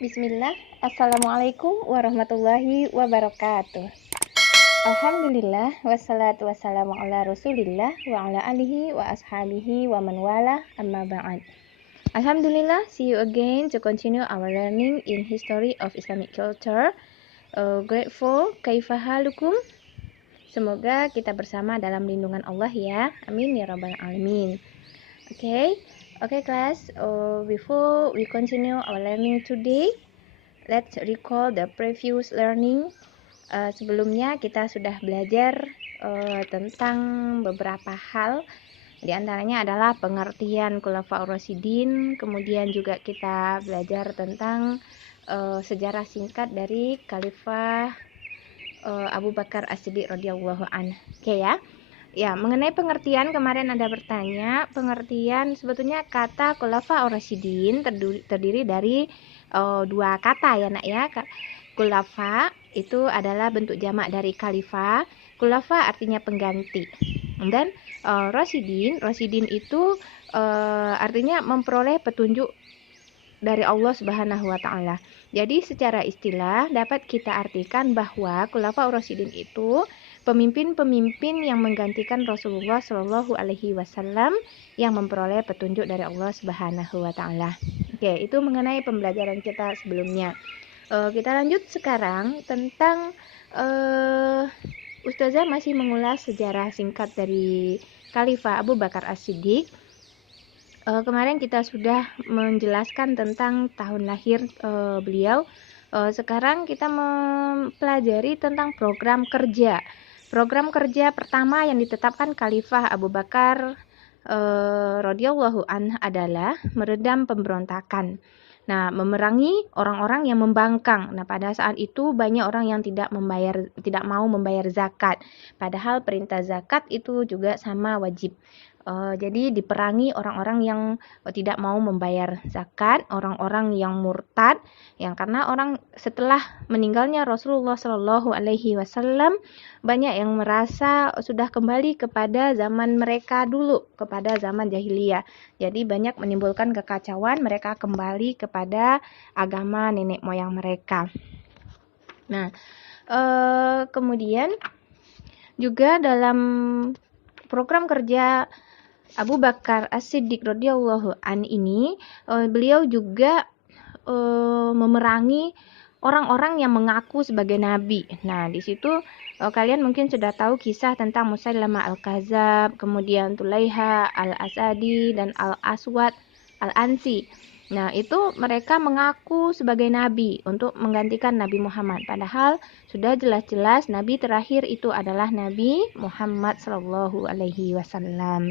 Bismillah, Assalamualaikum warahmatullahi wabarakatuh. Alhamdulillah, wassalatu wassalamu ala rasulillah wa ala alihi wa ashabihi wa man wala amma ba'd. Alhamdulillah, see you again to continue our learning in history of Islamic culture. Grateful, kaifahalukum. Semoga kita bersama dalam lindungan Allah ya. Amin ya rabbal alamin. Okay class, before we continue our learning today, let's recall the previous learning. Sebelumnya kita sudah belajar tentang beberapa hal. Di antaranya adalah pengertian Khulafaur Rasyidin. Kemudian juga kita belajar tentang sejarah singkat dari Khalifah Abu Bakar As-Siddiq radhiyallahu anhu. Oke ya. Ya, mengenai pengertian kemarin ada bertanya, pengertian sebetulnya kata Khulafaur Rasyidin terdiri dari dua kata ya nak ya. Khulafa itu adalah bentuk jamak dari khalifah. Khulafa artinya pengganti. Dan Rasyidin itu artinya memperoleh petunjuk dari Allah Subhanahu wa taala. Jadi secara istilah dapat kita artikan bahwa Khulafaur Rasyidin itu pemimpin-pemimpin yang menggantikan Rasulullah Shallallahu alaihi wasallam yang memperoleh petunjuk dari Allah Subhanahu wa taala. Oke, itu mengenai pembelajaran kita sebelumnya. Kita lanjut sekarang tentang Ustazah masih mengulas sejarah singkat dari Khalifah Abu Bakar As-Siddiq. Kemarin kita sudah menjelaskan tentang tahun lahir beliau. Sekarang kita mempelajari tentang program kerja. Program kerja pertama yang ditetapkan Khalifah Abu Bakar radhiyallahu anhu adalah meredam pemberontakan. Nah, memerangi orang-orang yang membangkang. Nah, pada saat itu banyak orang yang tidak mau membayar zakat. Padahal perintah zakat itu juga sama wajib. Jadi diperangi orang-orang yang tidak mau membayar zakat, orang-orang yang murtad, yang karena orang setelah meninggalnya Rasulullah Shallallahu alaihi wasallam banyak yang merasa sudah kembali kepada zaman mereka dulu, kepada zaman jahiliyah. Jadi banyak menimbulkan kekacauan, mereka kembali kepada agama nenek moyang mereka. Nah, kemudian juga dalam program kerja Abu Bakar As-Siddiq radhiyallahu an ini, beliau juga memerangi orang-orang yang mengaku sebagai nabi. Nah, di situ kalian mungkin sudah tahu kisah tentang Musailamah Al-Kadzab, kemudian Tulaiha Al-Asadi dan Al-Aswad Al-Ansi. Nah, itu mereka mengaku sebagai nabi untuk menggantikan Nabi Muhammad. Padahal sudah jelas-jelas nabi terakhir itu adalah Nabi Muhammad sallallahu alaihi wasallam.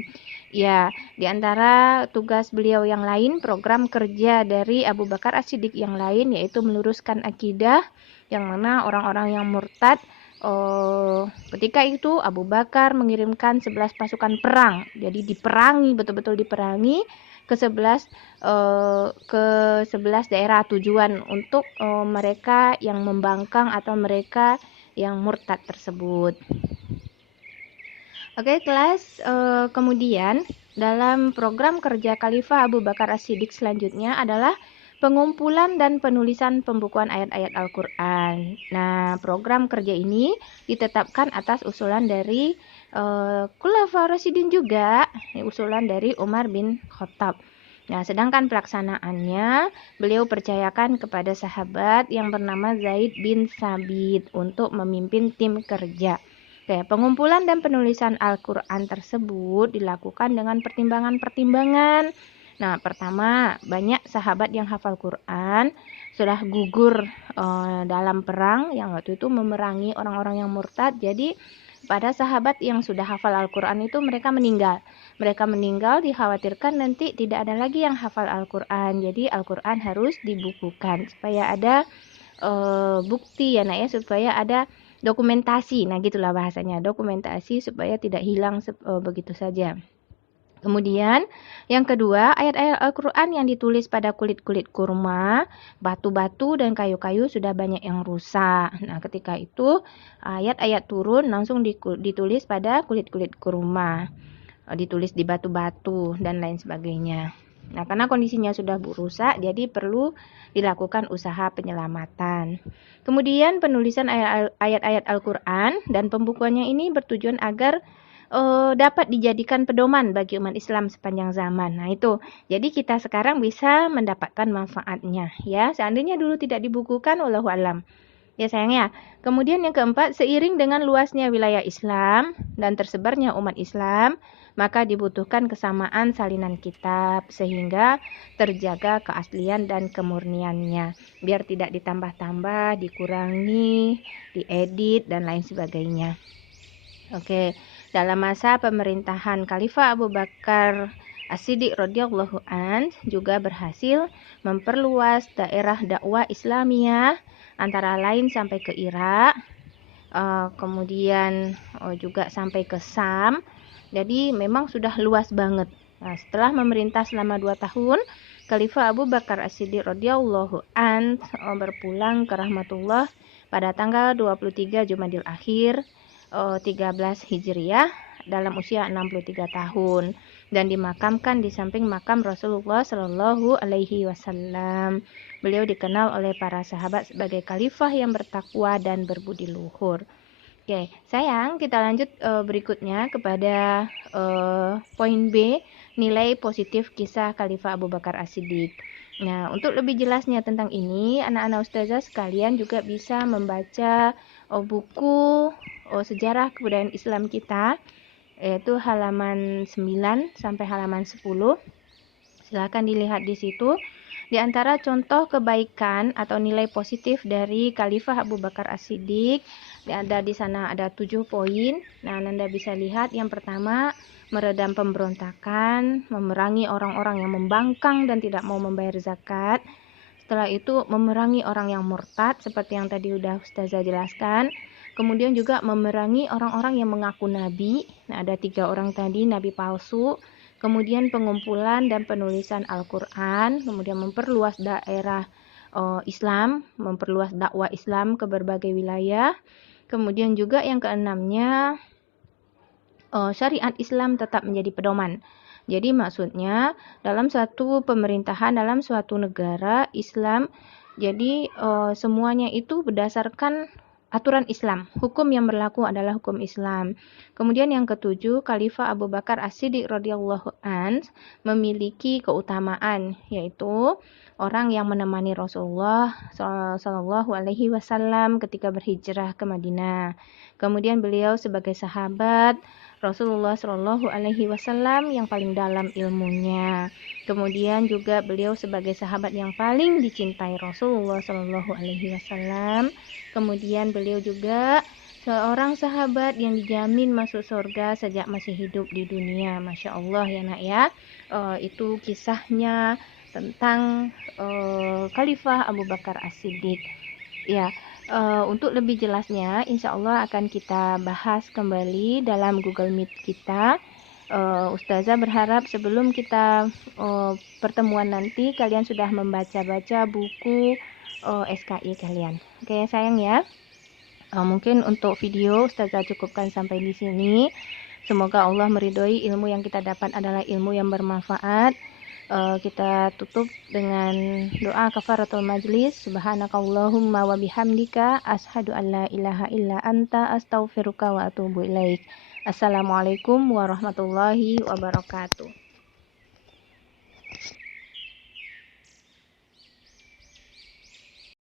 Ya, di antara tugas beliau yang lain, program kerja dari Abu Bakar As-Siddiq yang lain yaitu meluruskan akidah, yang mana orang-orang yang murtad ketika itu Abu Bakar mengirimkan 11 pasukan perang. Jadi diperangi, betul-betul diperangi ke 11 daerah tujuan untuk mereka yang membangkang atau mereka yang murtad tersebut. Oke, kelas. Kemudian dalam program kerja Khalifah Abu Bakar As-Siddiq selanjutnya adalah pengumpulan dan penulisan pembukuan ayat-ayat Al-Quran. Nah, program kerja ini ditetapkan atas usulan dari Khulafaur Rasyidin juga, usulan dari Umar bin Khattab. Nah, sedangkan pelaksanaannya beliau percayakan kepada sahabat yang bernama Zaid bin Sabit untuk memimpin tim kerja. Oke, pengumpulan dan penulisan Al-Quran tersebut dilakukan dengan pertimbangan-pertimbangan. Nah, pertama, banyak sahabat yang hafal Quran sudah gugur dalam perang yang waktu itu memerangi orang-orang yang murtad. Jadi, pada sahabat yang sudah hafal Al-Quran itu mereka meninggal. Mereka meninggal dikhawatirkan nanti tidak ada lagi yang hafal Al-Quran. Jadi, Al-Quran harus dibukukan supaya ada bukti ya nak ya, supaya ada dokumentasi. Nah, gitulah bahasanya, dokumentasi supaya tidak hilang begitu saja. Kemudian yang kedua, ayat-ayat Al-Quran yang ditulis pada kulit-kulit kurma, batu-batu dan kayu-kayu sudah banyak yang rusak. Nah, ketika itu ayat-ayat turun langsung ditulis pada kulit-kulit kurma, ditulis di batu-batu dan lain sebagainya. Nah, karena kondisinya sudah rusak, jadi perlu dilakukan usaha penyelamatan. Kemudian penulisan ayat-ayat Al-Quran dan pembukuannya ini bertujuan agar dapat dijadikan pedoman bagi umat Islam sepanjang zaman. Nah, itu. Jadi kita sekarang bisa mendapatkan manfaatnya, ya. Seandainya dulu tidak dibukukan, wallahu alam. Ya sayang ya. Kemudian yang keempat, seiring dengan luasnya wilayah Islam dan tersebarnya umat Islam, maka dibutuhkan kesamaan salinan kitab sehingga terjaga keaslian dan kemurniannya. Biar tidak ditambah-tambah, dikurangi, diedit dan lain sebagainya. Oke, dalam masa pemerintahan Khalifah Abu Bakar As-Siddiq radhiyallahu an juga berhasil memperluas daerah dakwah Islamiyah antara lain sampai ke Irak, kemudian juga sampai ke Sam. Jadi memang sudah luas banget. Nah, setelah memerintah selama 2 tahun, Khalifah Abu Bakar As-Siddiq radhiyallahu an berpulang ke rahmatullah pada tanggal 23 Jumadil Akhir 13 Hijriah dalam usia 63 tahun dan dimakamkan di samping makam Rasulullah Shallallahu alaihi wasallam. Beliau dikenal oleh para sahabat sebagai khalifah yang bertakwa dan berbudi luhur. Oke, sayang, kita lanjut berikutnya kepada poin B, nilai positif kisah Khalifah Abu Bakar As-Siddiq. Nah, untuk lebih jelasnya tentang ini, anak-anak ustazah sekalian juga bisa membaca buku sejarah kebudayaan Islam kita, yaitu halaman 9 sampai halaman 10. Silahkan dilihat di situ. Di antara contoh kebaikan atau nilai positif dari Khalifah Abu Bakar As-Siddiq, di sana ada 7 poin. Nah, Anda bisa lihat yang pertama, meredam pemberontakan, memerangi orang-orang yang membangkang dan tidak mau membayar zakat. Setelah itu memerangi orang yang murtad seperti yang tadi udah Ustazah jelaskan. Kemudian juga memerangi orang-orang yang mengaku nabi. Nah, ada 3 orang tadi, nabi palsu. Kemudian pengumpulan dan penulisan Al-Quran. Kemudian memperluas daerah Islam, memperluas dakwah Islam ke berbagai wilayah. Kemudian juga yang keenamnya, syariat Islam tetap menjadi pedoman. Jadi maksudnya dalam suatu pemerintahan, dalam suatu negara Islam, jadi semuanya itu berdasarkan aturan Islam. Hukum yang berlaku adalah hukum Islam. Kemudian yang ketujuh, Khalifah Abu Bakar As-Siddiq radhiyallahu an memiliki keutamaan, yaitu orang yang menemani Rasulullah Shallallahu alaihi wasallam ketika berhijrah ke Madinah. Kemudian beliau sebagai sahabat Rasulullah Shallallahu alaihi wasallam yang paling dalam ilmunya. Kemudian juga beliau sebagai sahabat yang paling dicintai Rasulullah Shallallahu alaihi wasallam. Kemudian beliau juga seorang sahabat yang dijamin masuk surga sejak masih hidup di dunia. Masya Allah ya nak ya. Itu kisahnya tentang Khalifah Abu Bakar As-Siddiq. Ya. Untuk lebih jelasnya, insya Allah akan kita bahas kembali dalam Google Meet kita. Ustazah berharap sebelum kita pertemuan nanti, kalian sudah membaca-baca buku SKI kalian. Oke, sayang ya. Mungkin untuk video Ustazah cukupkan sampai di sini. Semoga Allah meridhoi ilmu yang kita dapat adalah ilmu yang bermanfaat. Kita tutup dengan doa kafaratul majlis. Subhanakallahumma wa bihamdika asyhadu an la ilaha illa anta astaghfiruka wa atubu ilaik. Assalamualaikum warahmatullahi wabarakatuh.